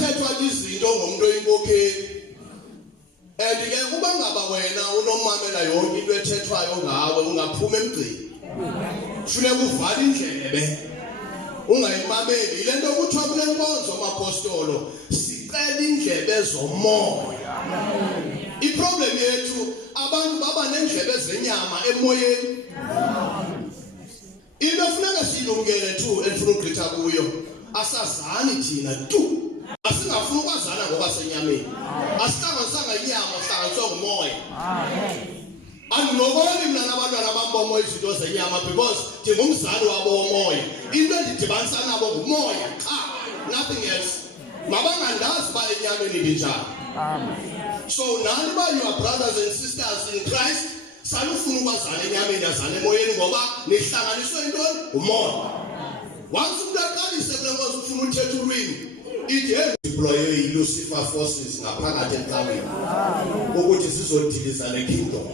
kuyathethwa izinto ngomuntu oyinkokheli. And ke kuba ngaba wena unomamela yonke into ethethwayo ngawe ungaphuma emgcini. Kufuneka uvale indlebe. Ungayimameli ile nto kuthiwa kule nkonzo amapostolo sicela indlebe zomoya. Iproblem yethu abantu baba nendlebe zenyama emoyeni. Into funeka silungele thu efuna ugqitha kuyo asazani thina tu. Asingafuna ukwazana ngoba senyameni. Asihlanganisanga inyama sihlanganiswa ngumoya. Andinokoli mna nabantwana bambomo izinto zenyama because ndingumzali wabo womoya. Into endidibanisa nabo ngumoya qha, nothing else. Mabangandazi ba enyameni ndinjani. So nani ba you are brothers and sisters in Christ, salufuna ukwazana enyameni yazana emoyeni ngoba nihlanganiswe intoni ngumoya. Once umuntu aqalise kule nkonzo ufuna uthetha ulwimi, ithi deploye iLucifer forces ngaphakathi enqameni ukuthi sizodiliza nekingdom.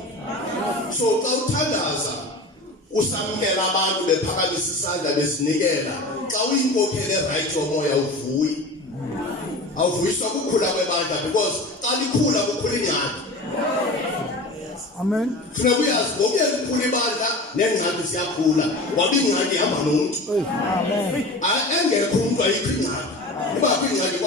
So xa uthandaza usamkela abantu bephakamisa isandla besinikela, xa uyinkokheli right yomoya uvuyi. Awuvuyiswa kukhula kwebandla because xa likhula kukhula inyanga. Amen. Funeka uyazi ngokuye kukhula ibandla nengcaki ziyakhula. Ngoba ingcaki ihamba nomuntu. Amen. Engekho umuntu ayikho ingcaki. Iba ingcaki